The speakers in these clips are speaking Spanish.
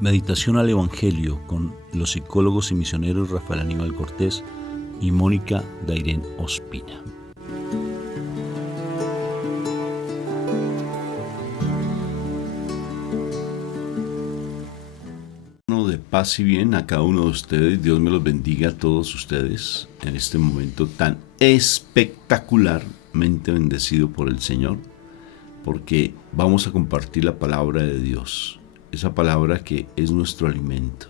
Meditación al Evangelio con los psicólogos y misioneros Rafael Aníbal Cortés y Mónica Dairén Ospina. De paz y bien a cada uno de ustedes. Dios me los bendiga a todos ustedes en este momento tan espectacularmente bendecido por el Señor, porque vamos a compartir la palabra de Dios, esa palabra que es nuestro alimento,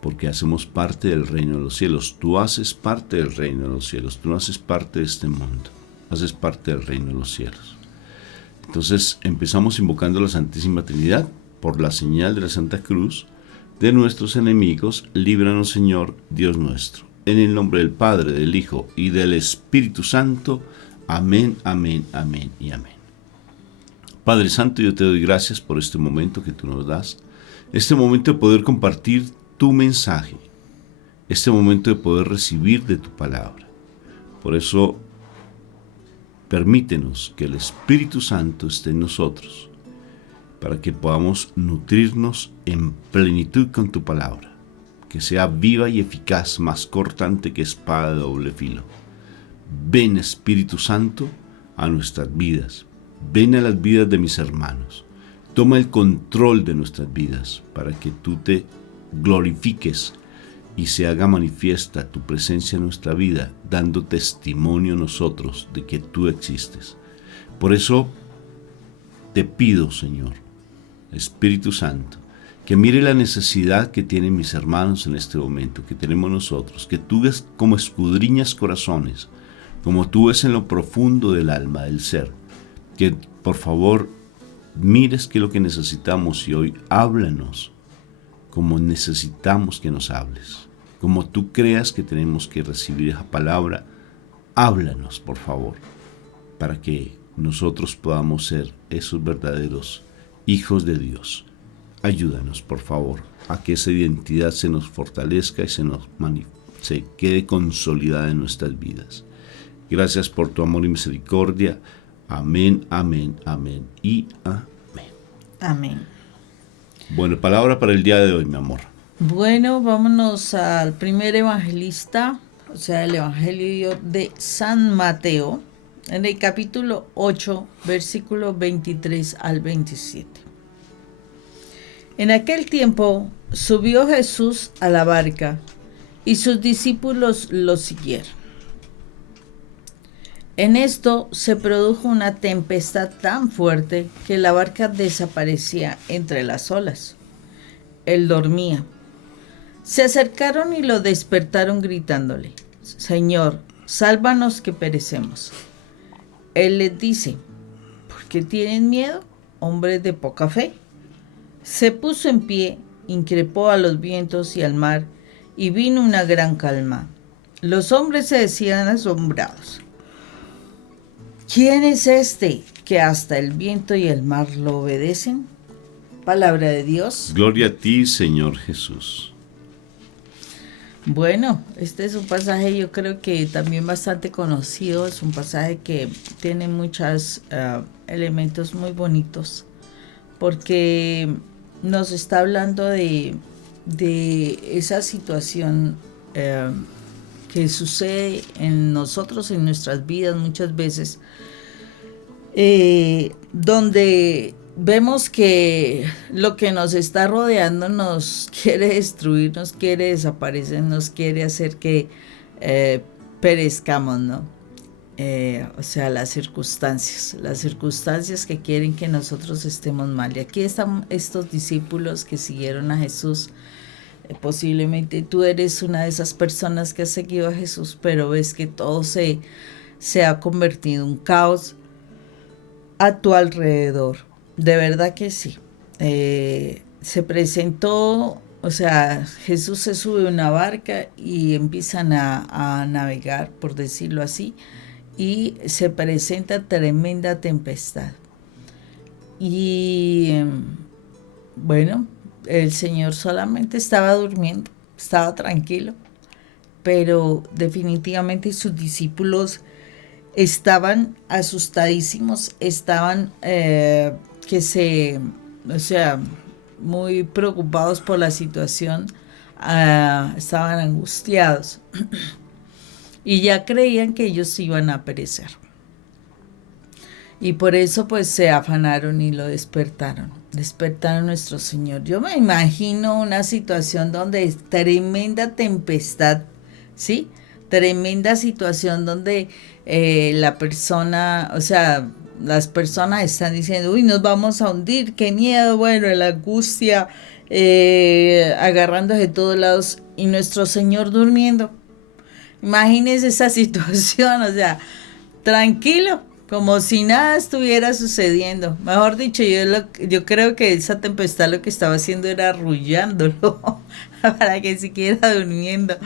porque hacemos parte del reino de los cielos. Tú haces parte del reino de los cielos, tú no haces parte de este mundo, haces parte del reino de los cielos. Entonces empezamos invocando a la Santísima Trinidad. Por la señal de la Santa Cruz de nuestros enemigos, líbranos, Señor, Dios nuestro. En el nombre del Padre, del Hijo y del Espíritu Santo. Amén, amén, amén y amén. Padre Santo, yo te doy gracias por este momento que tú nos das, este momento de poder compartir tu mensaje, este momento de poder recibir de tu palabra. Por eso, permítenos que el Espíritu Santo esté en nosotros, para que podamos nutrirnos en plenitud con tu palabra, que sea viva y eficaz, más cortante que espada de doble filo. Ven, Espíritu Santo, a nuestras vidas, ven a las vidas de mis hermanos, toma el control de nuestras vidas, para que tú te glorifiques y se haga manifiesta tu presencia en nuestra vida, dando testimonio nosotros de que tú existes. Por eso te pido, Señor, Espíritu Santo, que mire la necesidad que tienen mis hermanos en este momento, que tenemos nosotros, que tú ves como escudriñas corazones, como tú ves en lo profundo del alma, del ser, que por favor mires qué es lo que necesitamos y hoy háblanos como necesitamos que nos hables, como tú creas que tenemos que recibir esa palabra. Háblanos, por favor, para que nosotros podamos ser esos verdaderos hijos de Dios. Ayúdanos, por favor, a que esa identidad se nos fortalezca y se quede consolidada en nuestras vidas. Gracias por tu amor y misericordia. Amén, amén, amén y amén. Amén. Bueno, palabra para el día de hoy, mi amor. Bueno, vámonos al primer evangelista, o sea, el Evangelio de San Mateo, en el capítulo 8, versículos 23 al 27. En aquel tiempo subió Jesús a la barca y sus discípulos lo siguieron. En esto se produjo una tempestad tan fuerte que la barca desaparecía entre las olas. Él dormía. Se acercaron y lo despertaron gritándole: Señor, sálvanos que perecemos. Él les dice: ¿por qué tienen miedo, hombres de poca fe? Se puso en pie, increpó a los vientos y al mar, y vino una gran calma. Los hombres se decían asombrados: ¿quién es este que hasta el viento y el mar lo obedecen? Palabra de Dios. Gloria a ti, Señor Jesús. Bueno, este es un pasaje yo creo que también bastante conocido, es un pasaje que tiene muchos elementos muy bonitos, porque nos está hablando de esa situación que sucede en nosotros, en nuestras vidas muchas veces, donde vemos que lo que nos está rodeando nos quiere destruir, nos quiere desaparecer, nos quiere hacer que perezcamos, ¿no? O sea, las circunstancias que quieren que nosotros estemos mal. Y aquí están estos discípulos que siguieron a Jesús. Posiblemente tú eres una de esas personas que ha seguido a Jesús, pero ves que todo se ha convertido en un caos a tu alrededor. De verdad que sí. Se presentó, o sea, Jesús se sube a una barca y empiezan a navegar, por decirlo así, y se presenta tremenda tempestad. Y bueno, el Señor solamente estaba durmiendo, estaba tranquilo, pero definitivamente sus discípulos estaban asustadísimos, estaban que se o sea, muy preocupados por la situación, estaban angustiados y ya creían que ellos iban a perecer. Y por eso pues se afanaron y lo despertaron. Despertaron a nuestro Señor. Yo me imagino una situación donde es tremenda tempestad, ¿sí? Tremenda situación donde la persona, o sea, las personas están diciendo, uy, nos vamos a hundir, qué miedo, bueno, la angustia, agarrándose de todos lados y nuestro Señor durmiendo. Imagínense esa situación, o sea, tranquilo, como si nada estuviera sucediendo. Mejor dicho, yo creo que esa tempestad lo que estaba haciendo era arrullándolo para que siguiera durmiendo,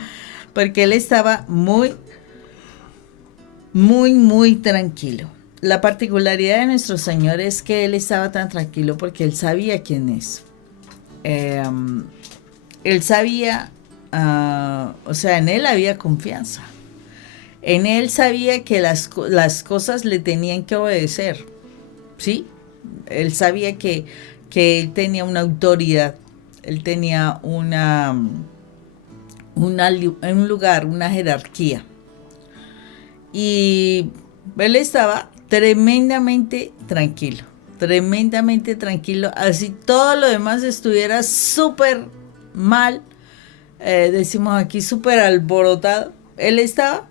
porque él estaba muy, muy, muy tranquilo. La particularidad de nuestro Señor es que él estaba tan tranquilo porque él sabía quién es. Él sabía, o sea, en él había confianza. En él sabía que las cosas le tenían que obedecer, ¿sí? Él sabía que él tenía una autoridad, él tenía un lugar, una jerarquía. Y él estaba tremendamente tranquilo, así todo lo demás estuviera súper mal, decimos aquí súper alborotado, él estaba,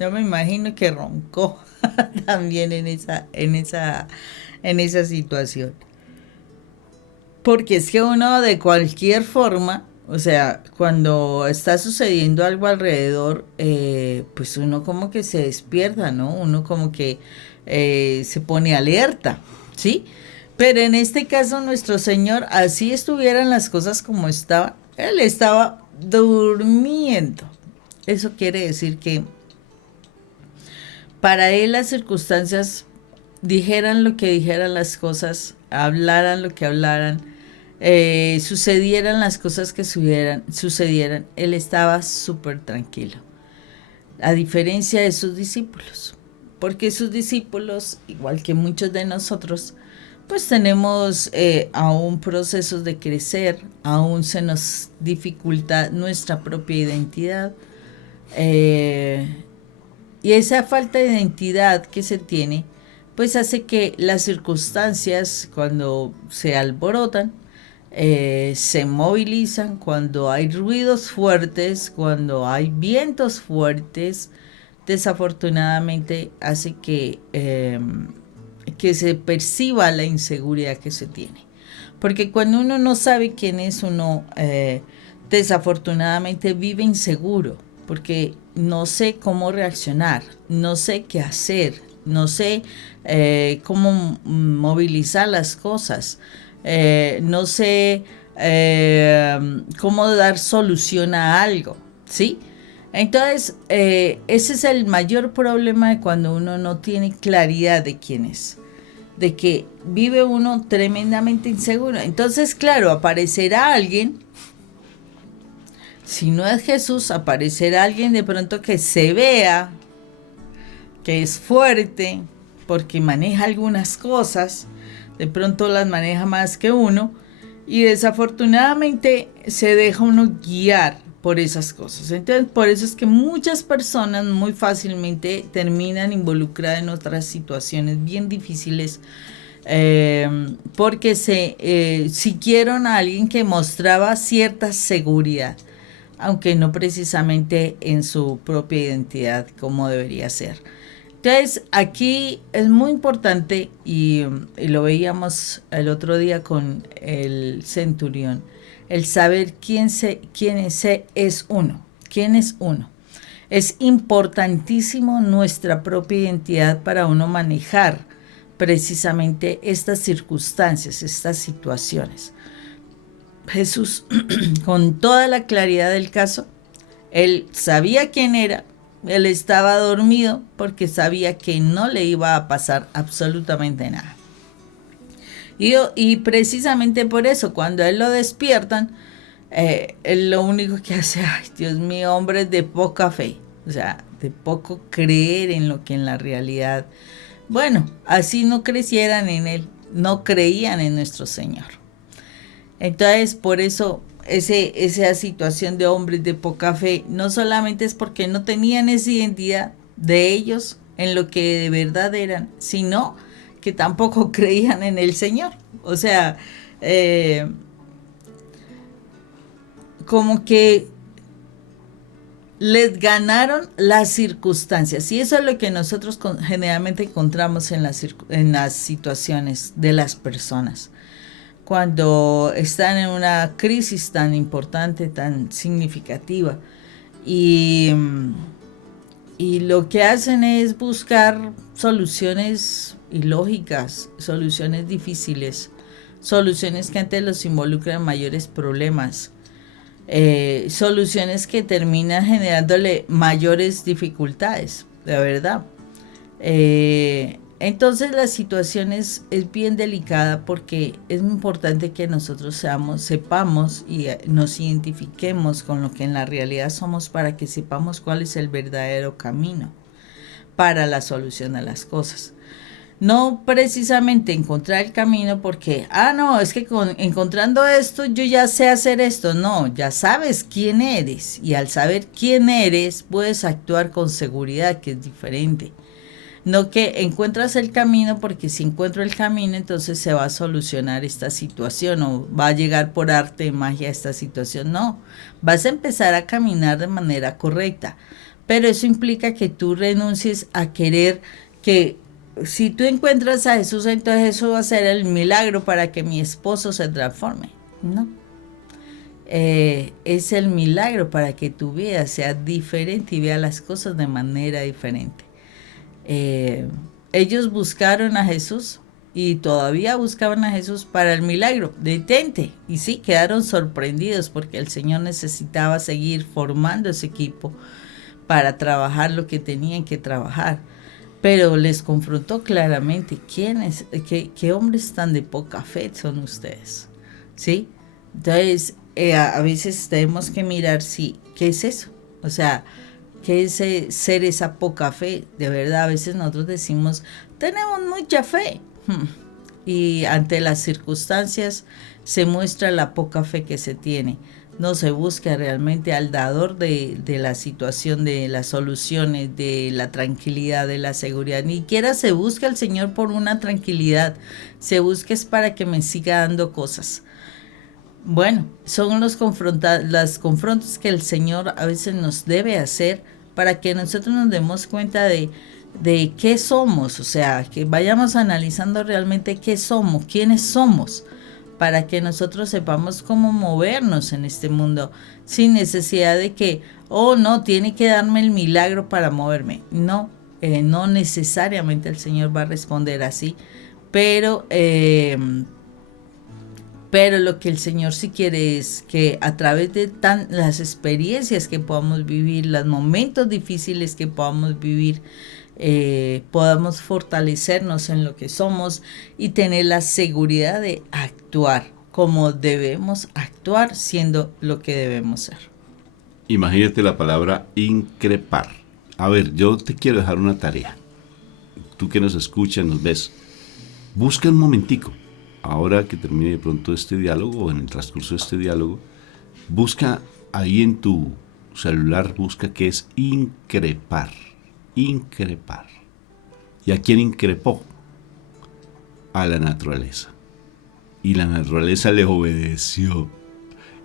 yo me imagino que roncó también en esa situación, porque es que uno de cualquier forma, o sea, cuando está sucediendo algo alrededor, pues uno como que se despierta, ¿no? Uno como que se pone alerta, ¿sí? Pero en este caso nuestro Señor, así estuvieran las cosas como estaban, él estaba durmiendo. Eso quiere decir que para él las circunstancias, dijeran lo que dijeran las cosas, hablaran lo que hablaran, sucedieran las cosas que sucedieran, él estaba súper tranquilo, a diferencia de sus discípulos, porque sus discípulos, igual que muchos de nosotros, pues tenemos aún procesos de crecer, aún se nos dificulta nuestra propia identidad, y esa falta de identidad que se tiene, pues hace que las circunstancias, cuando se alborotan, se movilizan, cuando hay ruidos fuertes, cuando hay vientos fuertes, desafortunadamente hace que se perciba la inseguridad que se tiene. Porque cuando uno no sabe quién es, uno desafortunadamente vive inseguro, porque no sé cómo reaccionar, no sé qué hacer, no sé cómo movilizar las cosas, no sé cómo dar solución a algo, ¿sí? Entonces, ese es el mayor problema de cuando uno no tiene claridad de quién es, de que vive uno tremendamente inseguro. Entonces, claro, aparecerá alguien, si no es Jesús, aparecerá alguien de pronto que se vea, que es fuerte, porque maneja algunas cosas, de pronto las maneja más que uno, y desafortunadamente se deja uno guiar por esas cosas. Entonces, por eso es que muchas personas muy fácilmente terminan involucradas en otras situaciones bien difíciles, porque siguieron a alguien que mostraba cierta seguridad, aunque no precisamente en su propia identidad como debería ser. Entonces, aquí es muy importante, y lo veíamos el otro día con el centurión, el saber quién es uno. Es importantísimo nuestra propia identidad para uno manejar precisamente estas circunstancias, estas situaciones. Jesús, con toda la claridad del caso, él sabía quién era, él estaba dormido porque sabía que no le iba a pasar absolutamente nada. Y precisamente por eso, cuando a él lo despiertan, él lo único que hace, ay, Dios mío, hombres de poca fe, o sea, de poco creer en lo que en la realidad, bueno, así no crecieran en él, no creían en nuestro Señor. Entonces, por eso, esa situación de hombres de poca fe, no solamente es porque no tenían esa identidad de ellos en lo que de verdad eran, sino que tampoco creían en el Señor. O sea, como que les ganaron las circunstancias, y eso es lo que nosotros generalmente encontramos en las situaciones de las personas cuando están en una crisis tan importante, tan significativa, y lo que hacen es buscar soluciones ilógicas, soluciones difíciles, soluciones que antes los involucran mayores problemas, soluciones que terminan generándole mayores dificultades, de verdad. Entonces la situación es bien delicada, porque es muy importante que nosotros sepamos y nos identifiquemos con lo que en la realidad somos, para que sepamos cuál es el verdadero camino para la solución de las cosas. No precisamente encontrar el camino porque, no, es que encontrando esto yo ya sé hacer esto. No, ya sabes quién eres, y al saber quién eres puedes actuar con seguridad, que es diferente. No que encuentras el camino porque si encuentro el camino entonces se va a solucionar esta situación, o va a llegar por arte de magia esta situación. No, vas a empezar a caminar de manera correcta, pero eso implica que tú renuncies a querer que si tú encuentras a Jesús, entonces eso va a ser el milagro para que mi esposo se transforme. No. Es el milagro para que tu vida sea diferente y vea las cosas de manera diferente. Ellos buscaron a Jesús y todavía buscaban a Jesús para el milagro. Detente. Y sí, quedaron sorprendidos porque el Señor necesitaba seguir formando ese equipo para trabajar lo que tenían que trabajar. Pero les confrontó claramente: ¿qué hombres tan de poca fe son ustedes? ¿Sí? Entonces, a veces tenemos que mirar, ¿qué es eso? O sea, ¿qué es ser esa poca fe? De verdad, a veces nosotros decimos, tenemos mucha fe. Y ante las circunstancias se muestra la poca fe que se tiene. No se busca realmente al dador de la situación, de las soluciones, de la tranquilidad, de la seguridad. Ni siquiera se busca al Señor por una tranquilidad. Se busca es para que me siga dando cosas. Bueno, son los confrontos que el Señor a veces nos debe hacer para que nosotros nos demos cuenta de qué somos. O sea, que vayamos analizando realmente qué somos, quiénes somos, para que nosotros sepamos cómo movernos en este mundo sin necesidad de que, no, tiene que darme el milagro para moverme. No, no necesariamente el Señor va a responder así, pero lo que el Señor sí quiere es que a través de las experiencias que podamos vivir, los momentos difíciles que podamos vivir, podamos fortalecernos en lo que somos y tener la seguridad de actuar como debemos actuar, siendo lo que debemos ser. Imagínate la palabra increpar. A ver, yo te quiero dejar una tarea. Tú que nos escuchas, nos ves, busca un momentico, ahora que termine de pronto este diálogo, o en el transcurso de este diálogo, busca ahí en tu celular, busca qué es increpar. Increpar. ¿Y a quién increpó? A la naturaleza. Y la naturaleza le obedeció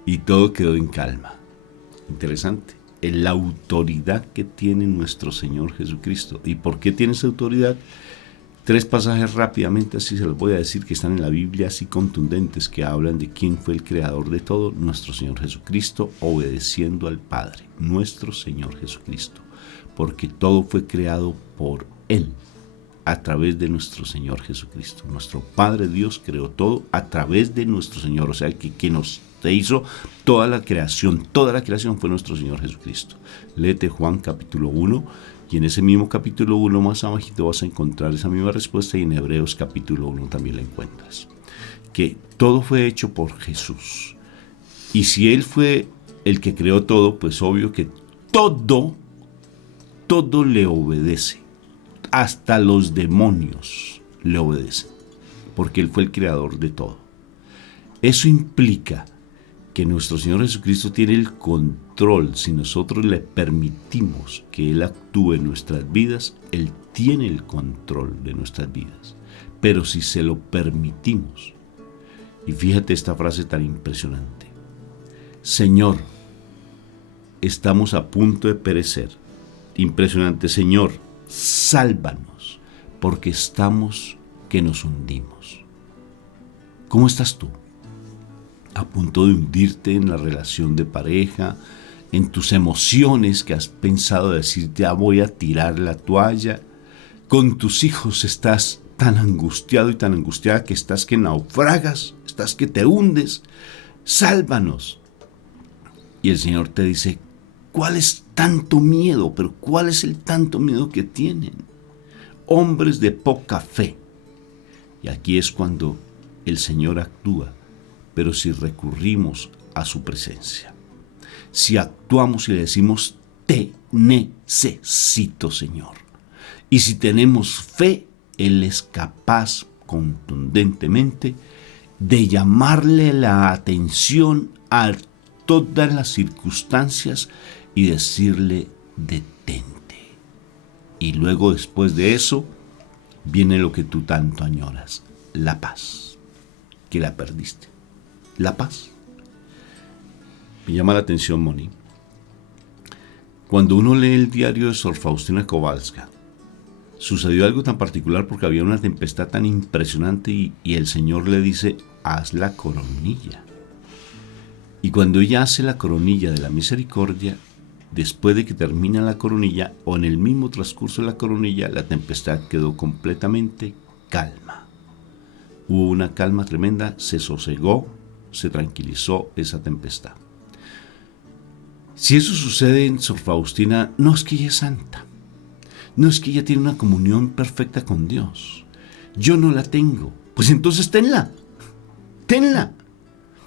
y todo quedó en calma. Interesante. Es la autoridad que tiene nuestro Señor Jesucristo. ¿Y por qué tiene esa autoridad? 3 pasajes rápidamente, así se los voy a decir, que están en la Biblia, así contundentes, que hablan de quién fue el creador de todo, nuestro Señor Jesucristo, obedeciendo al Padre, nuestro Señor Jesucristo, porque todo fue creado por Él, a través de nuestro Señor Jesucristo. Nuestro Padre Dios creó todo a través de nuestro Señor, o sea, que nos hizo toda la creación fue nuestro Señor Jesucristo. Léete Juan capítulo 1, y en ese mismo capítulo 1 más abajito vas a encontrar esa misma respuesta, y en Hebreos capítulo 1 también la encuentras. Que todo fue hecho por Jesús. Y si Él fue el que creó todo, pues obvio que todo le obedece. Hasta los demonios le obedecen. porque Él fue el creador de todo. Eso implica que nuestro Señor Jesucristo tiene el control. Si nosotros le permitimos que Él actúe en nuestras vidas, Él tiene el control de nuestras vidas. Pero si se lo permitimos, y fíjate esta frase tan impresionante: Señor, estamos a punto de perecer. Impresionante: Señor, sálvanos, porque estamos que nos hundimos. ¿Cómo estás tú? A punto de hundirte en la relación de pareja, en tus emociones, que has pensado decir ya voy a tirar la toalla. Con tus hijos estás tan angustiado y tan angustiada que estás que naufragas, estás que te hundes. Sálvanos. Y el Señor te dice: ¿cuál es tanto miedo? Pero ¿cuál es el tanto miedo que tienen? Hombres de poca fe. Y aquí es cuando el Señor actúa, pero si recurrimos a su presencia, si actuamos y le decimos: te necesito, Señor. Y si tenemos fe, Él es capaz contundentemente de llamarle la atención a todas las circunstancias y decirle: detente. Y luego, después de eso, viene lo que tú tanto añoras: la paz, que la perdiste. La paz. Me llama la atención, Moni, cuando uno lee el diario de Sor Faustina Kowalska, sucedió algo tan particular porque había una tempestad tan impresionante y el Señor le dice: haz la coronilla. Y cuando ella hace la coronilla de la misericordia, después de que termina la coronilla o en el mismo transcurso de la coronilla, la tempestad quedó completamente calma. Hubo una calma tremenda, se sosegó, se tranquilizó esa tempestad. Si eso sucede en Sor Faustina, no es que ella es santa, no es que ella tiene una comunión perfecta con Dios. Yo no la tengo. Pues entonces tenla.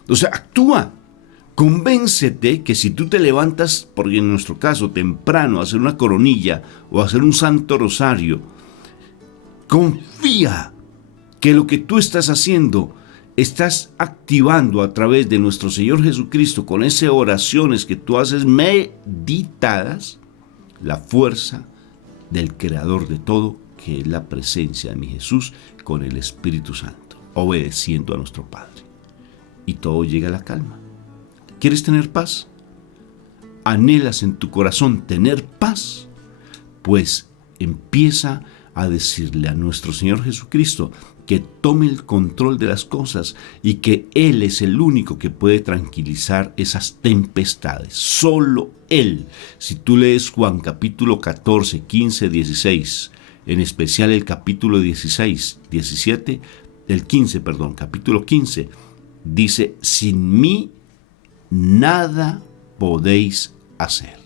O sea, actúa. Convéncete que si tú te levantas, porque en nuestro caso temprano, a hacer una coronilla o a hacer un santo rosario, confía que lo que tú estás haciendo estás activando a través de nuestro Señor Jesucristo, con esas oraciones que tú haces meditadas, la fuerza del Creador de todo, que es la presencia de mi Jesús con el Espíritu Santo, obedeciendo a nuestro Padre. Y todo llega a la calma. ¿Quieres tener paz? ¿Anhelas en tu corazón tener paz? Pues empieza a decirle a nuestro Señor Jesucristo que tome el control de las cosas y que Él es el único que puede tranquilizar esas tempestades. Solo Él. Si tú lees Juan capítulo 14, 15, 16, en especial el capítulo 16, 17, capítulo 15, dice: sin mí nada podéis hacer.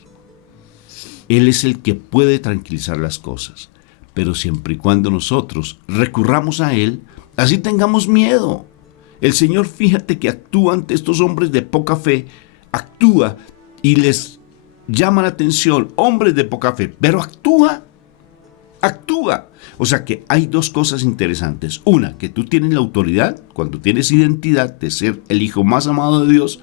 Él es el que puede tranquilizar las cosas, pero siempre y cuando nosotros recurramos a Él, así tengamos miedo. El Señor, fíjate que actúa ante estos hombres de poca fe, actúa y les llama la atención: hombres de poca fe, pero actúa. O sea que hay dos cosas interesantes. Una, que tú tienes la autoridad, cuando tienes identidad de ser el hijo más amado de Dios,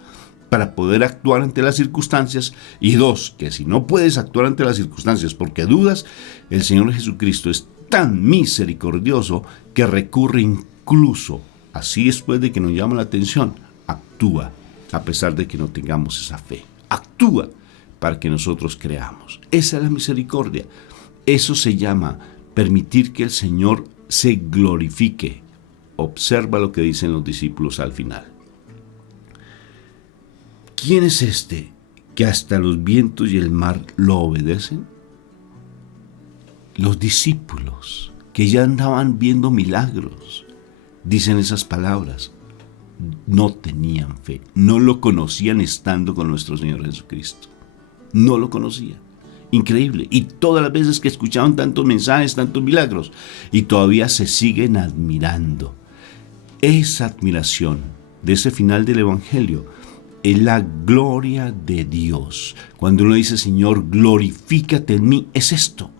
para poder actuar ante las circunstancias. Y dos, que si no puedes actuar ante las circunstancias porque dudas, el Señor Jesucristo es tan misericordioso que recurre incluso, así después de que nos llama la atención, actúa, a pesar de que no tengamos esa fe. Actúa para que nosotros creamos. Esa es la misericordia. Eso se llama permitir que el Señor se glorifique. Observa lo que dicen los discípulos al final. ¿Quién es este que hasta los vientos y el mar lo obedecen? Los discípulos que ya andaban viendo milagros dicen esas palabras. No tenían fe, no lo conocían estando con nuestro Señor Jesucristo. No lo conocían. Increíble. Y todas las veces que escuchaban tantos mensajes, tantos milagros, y todavía se siguen admirando. Esa admiración de ese final del Evangelio es la gloria de Dios. Cuando uno dice: Señor, glorifícate en mí, es esto.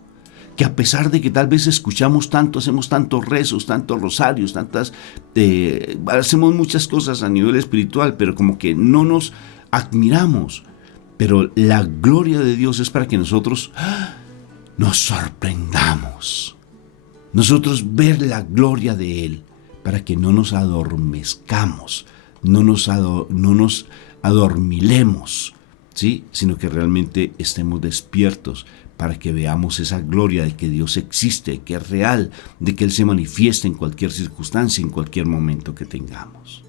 que a pesar de que tal vez escuchamos tanto, hacemos tantos rezos, tantos rosarios, hacemos muchas cosas a nivel espiritual, pero como que no nos admiramos. Pero la gloria de Dios es para que nosotros nos sorprendamos. Nosotros ver la gloria de Él, para que no nos adormezcamos, no nos adormilemos, ¿sí? Sino que realmente estemos despiertos para que veamos esa gloria de que Dios existe, que es real, de que Él se manifiesta en cualquier circunstancia, en cualquier momento que tengamos.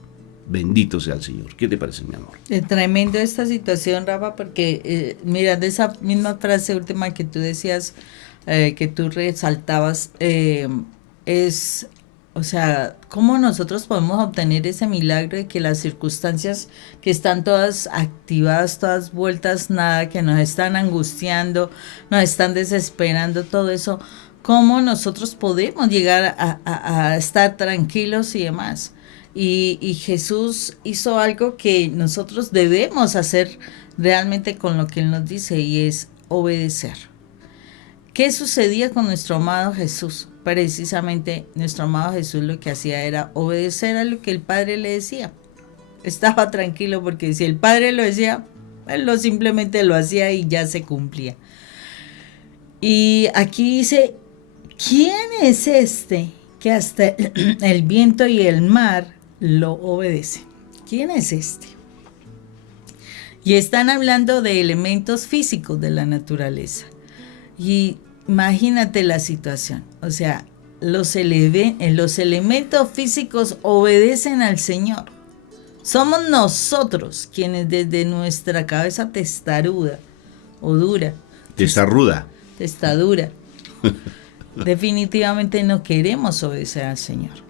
Bendito sea el Señor. ¿Qué te parece, mi amor? Es tremendo esta situación, Rafa, porque mira, de esa misma frase última que tú decías, que tú resaltabas, o sea, ¿cómo nosotros podemos obtener ese milagro de que las circunstancias que están todas activadas, todas vueltas, nada, que nos están angustiando, nos están desesperando, todo eso, cómo nosotros podemos llegar a estar tranquilos y demás? Y Jesús hizo algo que nosotros debemos hacer realmente con lo que Él nos dice, y es obedecer. ¿Qué sucedía con nuestro amado Jesús? Precisamente nuestro amado Jesús lo que hacía era obedecer a lo que el Padre le decía. Estaba tranquilo porque si el Padre lo decía, Él simplemente lo hacía y ya se cumplía. Y aquí dice, ¿quién es este que hasta el viento y el mar lo obedece? ¿Quién es este? Y están hablando de elementos físicos de la naturaleza. Y imagínate la situación. O sea, los elementos físicos obedecen al Señor. Somos nosotros quienes desde nuestra cabeza testaruda o dura. Testadura. Definitivamente no queremos obedecer al Señor.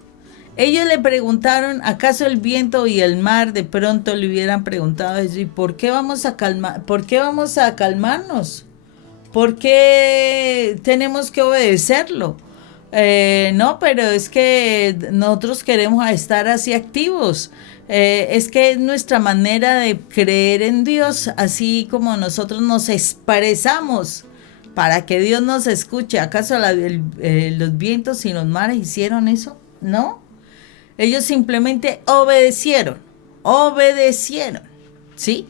Ellos le preguntaron, ¿acaso el viento y el mar de pronto le hubieran preguntado eso? ¿Y por qué vamos a calmarnos? ¿Por qué tenemos que obedecerlo? No, pero es que nosotros queremos estar así activos. Es que es nuestra manera de creer en Dios, así como nosotros nos expresamos para que Dios nos escuche. ¿Acaso los vientos y los mares hicieron eso? No. Ellos simplemente obedecieron, ¿sí?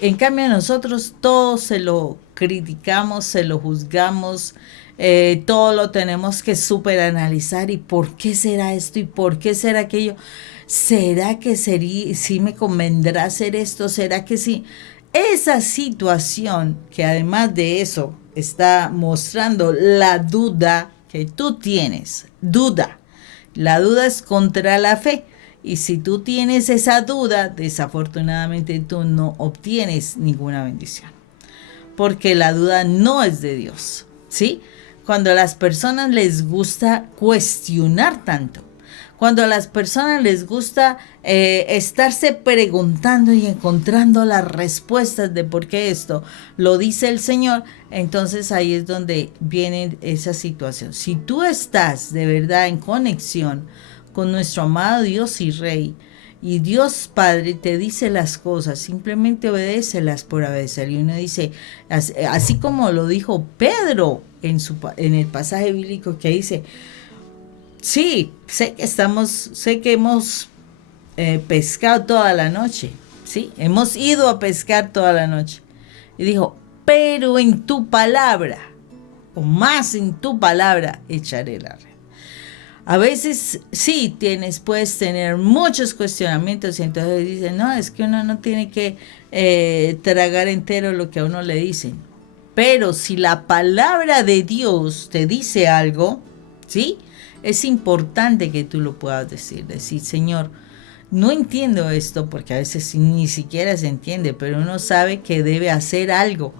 En cambio nosotros todo se lo criticamos, se lo juzgamos, todo lo tenemos que superanalizar. ¿Y por qué será esto? ¿Y por qué será aquello? ¿Será que sí me convendrá hacer esto? ¿Será que sí? Esa situación que además de eso está mostrando la duda que tú tienes, la duda es contra la fe, y si tú tienes esa duda, desafortunadamente tú no obtienes ninguna bendición, porque la duda no es de Dios, ¿sí? Cuando a las personas les gusta cuestionar tanto, cuando a las personas les gusta estarse preguntando y encontrando las respuestas de por qué esto lo dice el Señor, entonces ahí es donde viene esa situación. Si tú estás de verdad en conexión con nuestro amado Dios y Rey, y Dios Padre te dice las cosas, simplemente obedécelas por obedecer. Y uno dice, así como lo dijo Pedro en el pasaje bíblico que dice, sí, sé que hemos pescado toda la noche, sí, hemos ido a pescar toda la noche. Y dijo, pero en tu palabra, o más en tu palabra, echaré la red. A veces sí puedes tener muchos cuestionamientos y entonces dicen, no, es que uno no tiene que tragar entero lo que a uno le dicen. Pero si la palabra de Dios te dice algo, ¿sí? Es importante que tú lo puedas decir, Señor, no entiendo esto, porque a veces ni siquiera se entiende, pero uno sabe que debe hacer algo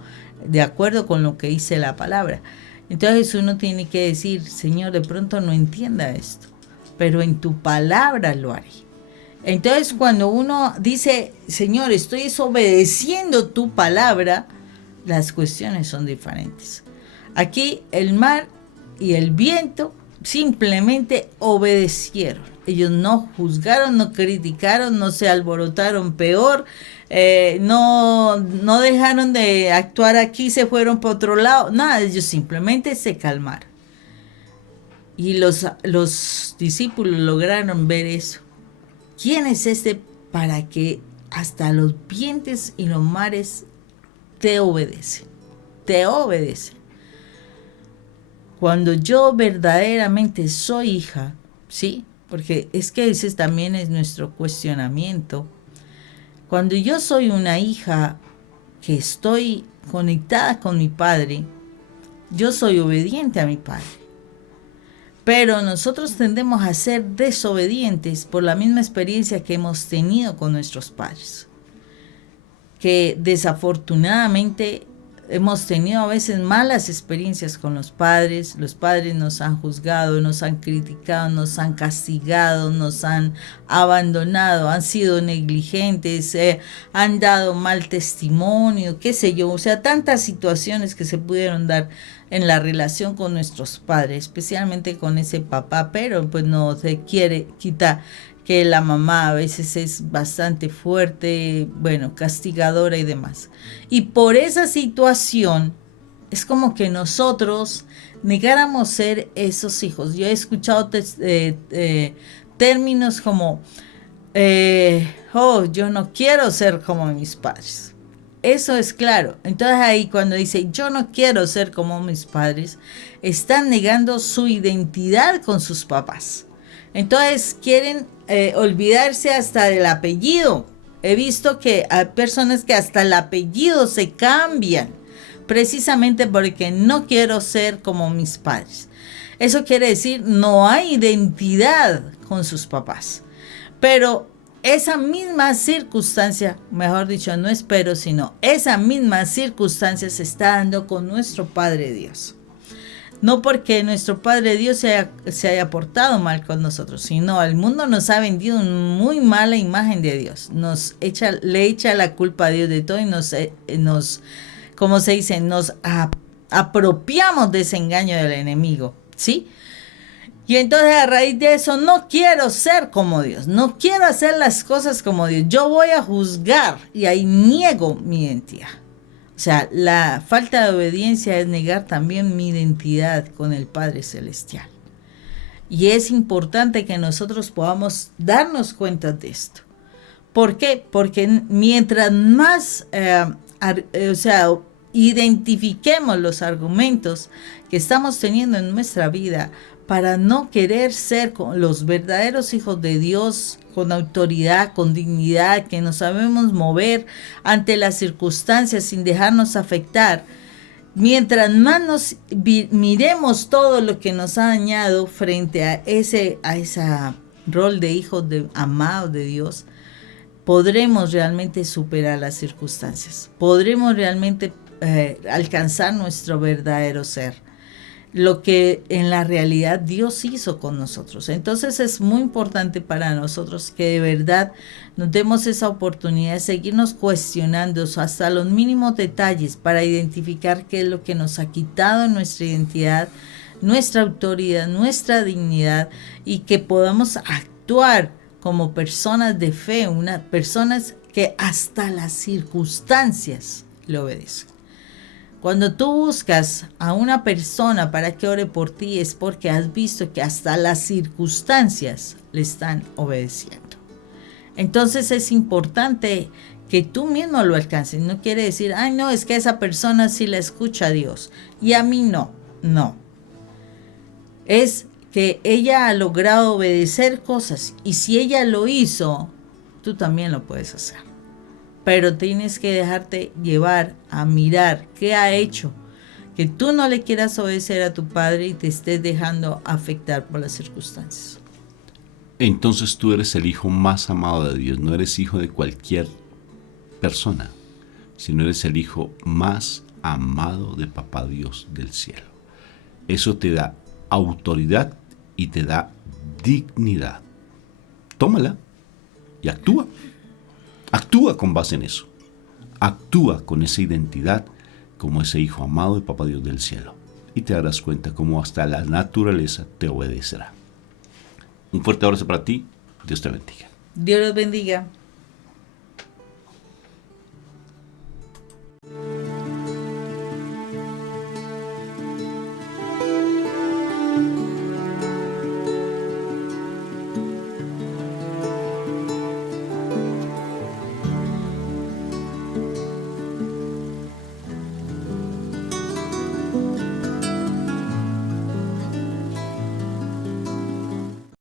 de acuerdo con lo que dice la palabra. Entonces uno tiene que decir, Señor, de pronto no entienda esto, pero en tu palabra lo haré. Entonces cuando uno dice, Señor, estoy obedeciendo tu palabra, las cuestiones son diferentes. Aquí el mar y el viento simplemente obedecieron, ellos no juzgaron, no criticaron, no se alborotaron peor, no dejaron de actuar aquí, se fueron para otro lado, nada, ellos simplemente se calmaron. Y los discípulos lograron ver eso. ¿Quién es este para que hasta los vientos y los mares te obedecen? Te obedecen. Cuando yo verdaderamente soy hija, ¿sí? Porque es que ese también es nuestro cuestionamiento. Cuando yo soy una hija que estoy conectada con mi padre, yo soy obediente a mi padre. Pero nosotros tendemos a ser desobedientes por la misma experiencia que hemos tenido con nuestros padres. Que desafortunadamente hemos tenido a veces malas experiencias con los padres nos han juzgado, nos han criticado, nos han castigado, nos han abandonado, han sido negligentes, han dado mal testimonio, qué sé yo, o sea, tantas situaciones que se pudieron dar en la relación con nuestros padres, especialmente con ese papá, pero pues no se quiere quitar que la mamá a veces es bastante fuerte, bueno, castigadora y demás. Y por esa situación es como que nosotros negáramos ser esos hijos. Yo he escuchado términos como, yo no quiero ser como mis padres. Eso es claro. Entonces ahí cuando dice, yo no quiero ser como mis padres, están negando su identidad con sus papás. Entonces quieren olvidarse hasta del apellido. He visto que hay personas que hasta el apellido se cambian precisamente porque no quiero ser como mis padres. Eso quiere decir no hay identidad con sus papás. Pero esa misma circunstancia, mejor dicho, no espero, sino esa misma circunstancia se está dando con nuestro Padre Dios. No porque nuestro Padre Dios se haya portado mal con nosotros, sino el mundo nos ha vendido una muy mala imagen de Dios. Le echa la culpa a Dios de todo y nos ¿cómo se dice? Nos apropiamos de ese engaño del enemigo, ¿sí? Y entonces a raíz de eso no quiero ser como Dios, no quiero hacer las cosas como Dios. Yo voy a juzgar y ahí niego mi identidad. O sea, la falta de obediencia es negar también mi identidad con el Padre Celestial. Y es importante que nosotros podamos darnos cuenta de esto. ¿Por qué? Porque mientras más, identifiquemos los argumentos que estamos teniendo en nuestra vida para no querer ser los verdaderos hijos de Dios, con autoridad, con dignidad, que nos sabemos mover ante las circunstancias sin dejarnos afectar, mientras más nos miremos todo lo que nos ha dañado frente a ese rol de hijos amados de Dios, podremos realmente superar las circunstancias, podremos realmente alcanzar nuestro verdadero ser, lo que en la realidad Dios hizo con nosotros. Entonces es muy importante para nosotros que de verdad nos demos esa oportunidad de seguirnos cuestionando hasta los mínimos detalles para identificar qué es lo que nos ha quitado nuestra identidad, nuestra autoridad, nuestra dignidad, y que podamos actuar como personas de fe, personas que hasta las circunstancias le obedecen. Cuando tú buscas a una persona para que ore por ti es porque has visto que hasta las circunstancias le están obedeciendo. Entonces es importante que tú mismo lo alcances. No quiere decir, ay no, es que esa persona sí la escucha a Dios y a mí no. No. Es que ella ha logrado obedecer cosas y si ella lo hizo, tú también lo puedes hacer. Pero tienes que dejarte llevar a mirar qué ha hecho, que tú no le quieras obedecer a tu padre y te estés dejando afectar por las circunstancias. Entonces tú eres el hijo más amado de Dios, no eres hijo de cualquier persona, sino eres el hijo más amado de Papá Dios del cielo. Eso te da autoridad y te da dignidad. Tómala y actúa. Actúa con base en eso. Actúa con esa identidad como ese hijo amado de Papá Dios del cielo. Y te darás cuenta cómo hasta la naturaleza te obedecerá. Un fuerte abrazo para ti. Dios te bendiga. Dios los bendiga.